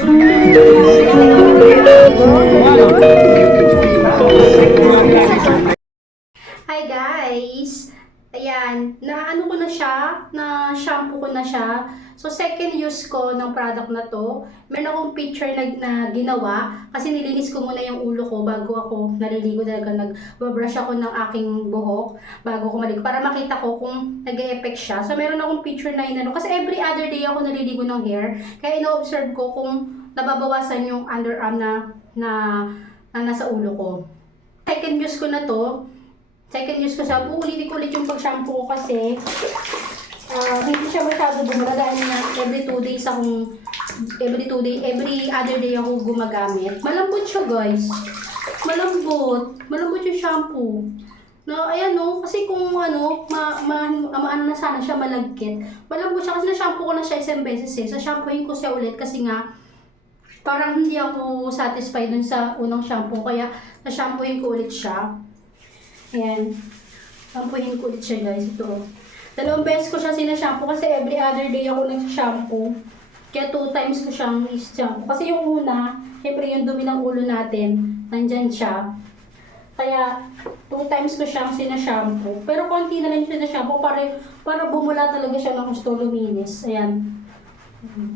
Hi guys! Ayan, na-ano ko na siya, na-shampoo ko na siya. So second use ko ng product na to. Meron akong picture na ginawa kasi nilinis ko muna yung ulo ko bago ako naliligo, talaga nag-brush ako ng aking buhok bago ko maligo para makita ko kung nag-e-effect siya. So meron akong picture na inano kasi every other day ako naliligo ng hair. Kaya ino-observe ko kung nababawasan yung underarm na nasa ulo ko. Second use ko na to. Second use ko siya, uulitin ko ulit yung pag-shampoo ko kasi hindi siya masyado bumura dahil na every other day ako gumagamit. Malambot siya guys. Malambot yung shampoo. No, ayan no, kasi kung ano, ano na sana siya malagkit. Malambot siya kasi na-shampoo ko na siya isang beses eh. So shampooin ko siya ulit kasi nga parang hindi ako satisfied dun sa unang shampoo kaya na-shampooin ko ulit siya. Ayan. Shampooin ko ulit siya guys. Ito. Dalawang beses ko siya sinashampoo kasi every other day ako nagsashampoo. Kaya 2 times ko siyang shampoo. Kasi yung una, syempre yung dumi ng ulo natin, nandyan siya. Kaya 2 times ko siyang sinashampoo. Pero konti na lang siya sinashampoo para bumula talaga siya ng gusto luminis. Ayan.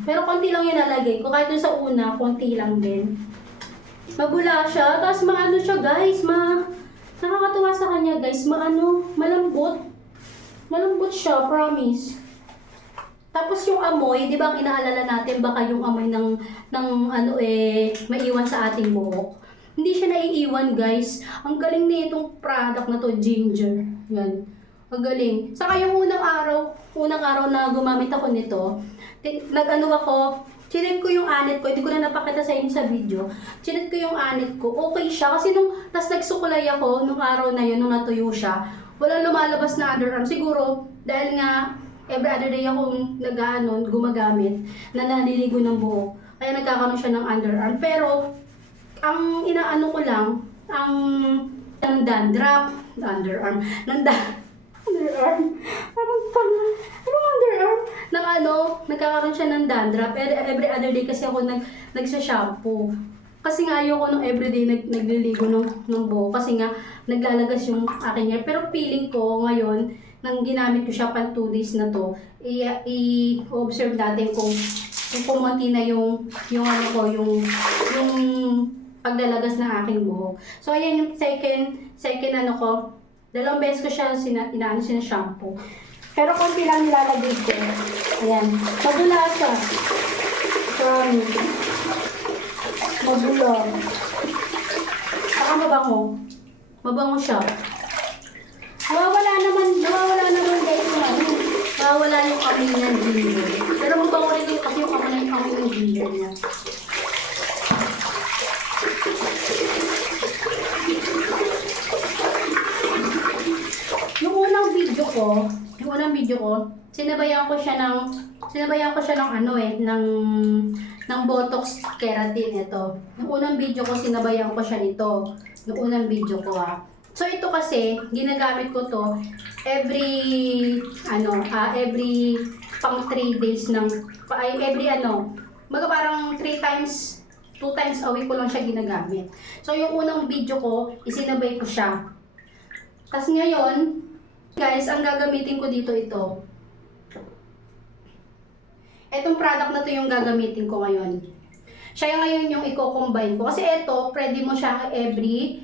Pero konti lang yung nalagay ko. Kahit dun sa una, konti lang din. Mabula siya. Tapos maano siya guys, nakakatuwa sa kanya guys, malambot. Malambot siya, promise. Tapos yung amoy, di ba ang inaalala natin baka yung amoy ng maiwan sa ating buhok. Hindi siya naiiwan guys. Ang galing na itong product na to, Ginger. Yan. Ang galing. Saka yung unang araw na gumamit ako nito, chinet ko yung anit ko, hindi ko na napakita sa inyo sa video. Chinet ko yung anit ko, okay siya. Kasi tas nagsukulay ako, nung araw na yun, nung natuyo siya, walang lumalabas na underarm. Siguro, dahil nga, every other day akong gumagamit, na naliligo ng buhok. Kaya nagkakaroon siya ng underarm. Pero, ang inaano ko lang, ng dandruff, underarm, underarm, anong underarm? Nagkakaroon siya ng dandruff. Every other day kasi ako nagsashampoo. Kasi nga ayoko nung everyday nagliligo ng buhok. Kasi nga naglalagas yung aking hair. Pero feeling ko ngayon, nang ginamit ko siya pang 2 days na to, i-observe natin kung pumunti na yung paglalagas ng aking buhok. So ayan yung second dalawang beses ko siya sinashampoo. Pero konti lang nilalagay ko. Ayan. Mabula siya. Promise. Mabula. Saka mabango. Mabango siya. Nawawala naman guys yung nawawala yung amoy ng ginger. Pero mabango rin yung kasi yung amoy ng ginger niya. Yung unang video ko, sinabayan ko siya ng Botox Keratin ito. Yung unang video ko sinabayan ko siya nito. Yung unang video ko So ito kasi ginagamit ko to every pang 3 days parang 3 times 2 times a week ko lang siya ginagamit. So yung unang video ko, isinabay ko siya. Tapos ngayon, guys, ang gagamitin ko dito ito. Etong product na to yung gagamitin ko ngayon. Siya ngayon yung i-combine ko. Kasi ito, pwede mo siya every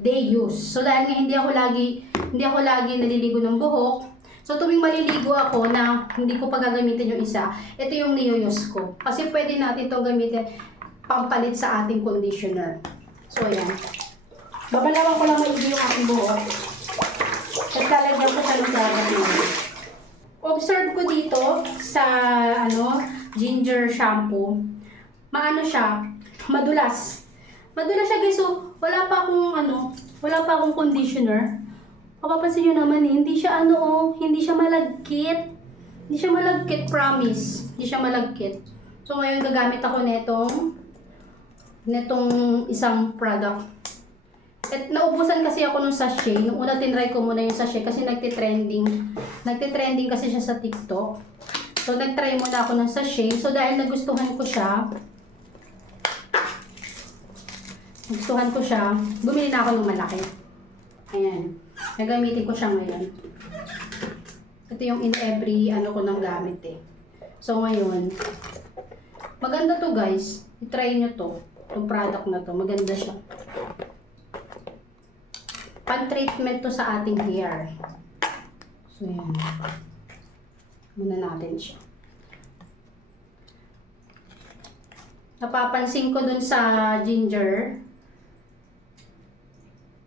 day use. So dahil nga hindi ako lagi naliligo ng buhok. So tuwing maliligo ako na hindi ko pa gagamitin yung isa, ito yung niyo-use ko. Kasi pwede natin itong gamitin pampalit sa ating conditioner. So ayan. Babalawan ko lang maigi yung aking buhok. Naglalagyan ko siya ng gagawin. Observe ko dito sa ginger shampoo. Siya, madulas. Madulas siya guys. So wala pa akong conditioner. Mapapansin nyo naman hindi siya hindi siya malagkit. Hindi siya malagkit, promise. Hindi siya malagkit. So ngayon gagamit ako netong isang product. At naubusan kasi ako nung sachet. Nung una tinry ko muna yung sachet kasi nagtitrending kasi siya sa TikTok. So, nag-try muna ako ng sachet. So, dahil nagustuhan ko siya, bumili na ako ng malaki. Ayan. Nagamitin ko siya ngayon. Ito yung in every ano ko nang gamit eh. So, ngayon, maganda to guys. I-try nyo to. Itong product na to. Maganda siya. Pan-treatment to sa ating hair. So, yan. Muna natin siya. Napapansin ko dun sa ginger.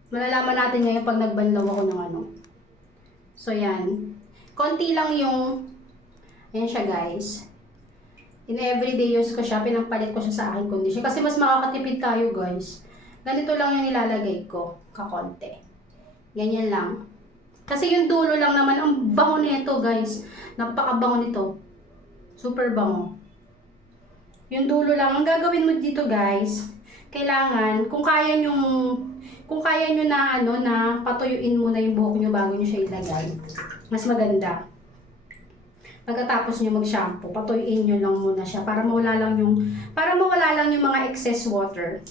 Malalaman natin ngayon pag nagbanlaw ako ng ano. So, yan. Konti lang yung, ayan siya guys. In everyday use ko siya, pinampalit ko siya sa aking condition. Kasi mas makakatipid tayo guys. Ganito lang yung nilalagay ko, kakonti. Ganyan lang. Kasi yung dulo lang naman, ang bango nito guys. Napakabango nito. Super bango. Yung dulo lang, ang gagawin mo dito guys, kailangan, kung kaya nyo na ano, na patuyuin muna yung buhok nyo bago nyo siya ilagay. Mas maganda. Pagkatapos nyo mag-shampoo, patuyuin nyo lang muna siya para mawala lang yung mga excess water.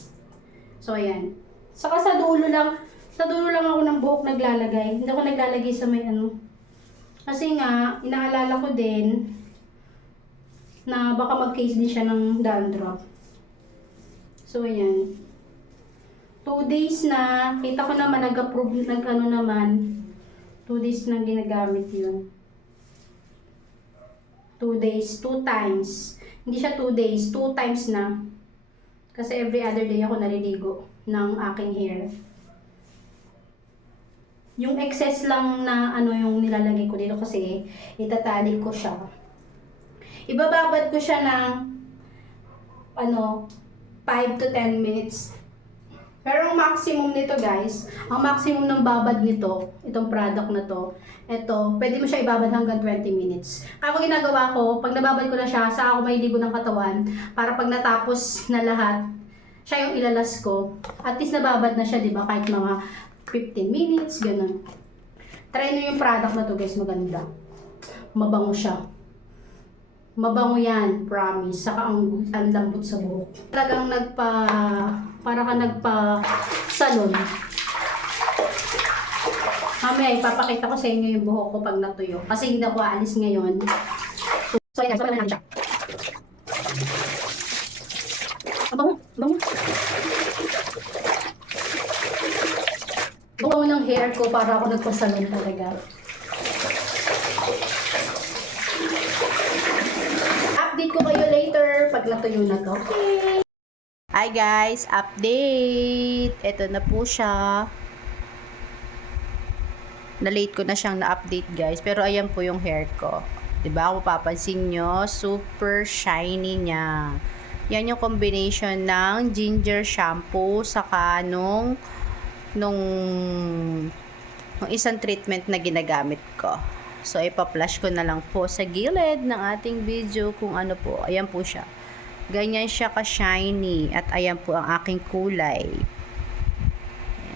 So, ayan. Saka sa dulo lang ako ng buhok naglalagay. Hindi ako naglalagay sa may ano. Kasi nga, inaalala ko din na baka mag-case din siya ng dandruff. So, ayan. 2 days na, kita ko naman nag-approve, 2 days na ginagamit yun. 2 days, 2 times. Hindi siya 2 days, 2 times na. Kasi every other day ako naliligo ng aking hair. Yung excess lang na ano yung nilalagay ko dito kasi itatali ko siya. Ibababad ko siya ng 5 to 10 minutes. Pero ang maximum nito guys, ang maximum ng babad nito, itong product na to, ito, pwede mo siya ibabad hanggang 20 minutes. Kaya kung ginagawa ko, pag nababad ko na siya, sa ako may ligo ng katawan, para pag natapos na lahat, siya yung ilalas ko. At least nababad na siya, di ba? Kahit mga 15 minutes, ganun. Try nyo yung product na to guys, maganda. Mabango siya. Mabango yan, promise. Saka ang lambot sa buhok. Talagang para ka nagpa-salon. Mamaya, ipapakita ko sa inyo yung buhok ko pag natuyo. Kasi hindi ako aalis ngayon. So, ayan, sabayan natin siya. Mabango, mabango. Mabango ng hair ko para ako nagpa-salon talaga. Update ko kayo later pag natuyo na to. Okay. Hi guys, update. Ito na po siya. Na-late ko na siyang na-update guys. Pero ayan po yung hair ko. Diba? Kung papansin nyo, super shiny niya. Yan yung combination ng ginger shampoo saka nung isang treatment na ginagamit ko. So, ipa-flash ko na lang po sa gilid ng ating video kung ano po. Ayan po siya. Ganyan siya ka-shiny. At ayan po ang aking kulay.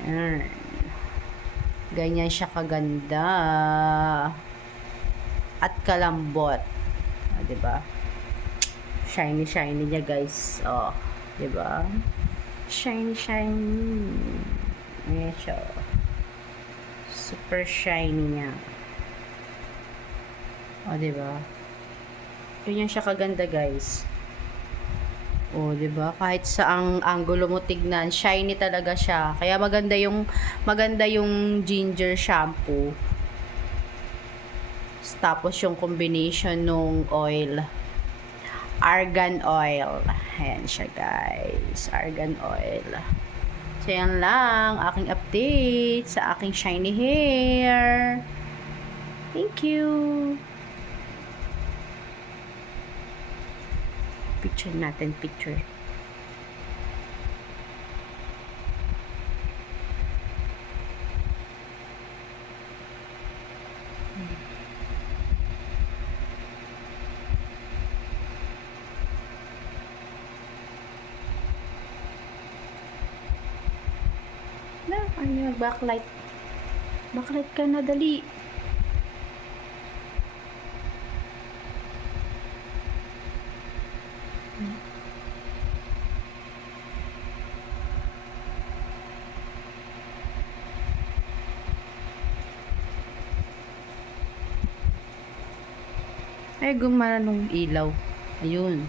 Ayan. Ganyan siya kaganda. At kalambot. O, diba? Shiny, shiny niya, guys. O, diba? Shiny, shiny. Ayan siya. Super shiny niya. O, diba? Ganyan siya kaganda, guys. O, diba? Kahit sa ang angulo mo tignan, shiny talaga siya. Kaya maganda yung ginger shampoo. Tapos yung combination nung oil. Argan oil. Ayan siya, guys. Argan oil. So, yan lang. Aking update sa aking shiny hair. Thank you. Picture natin, picture. Na, ano, backlight. Backlight ka na, dali. Ay, gumana nung ilaw. Ayun.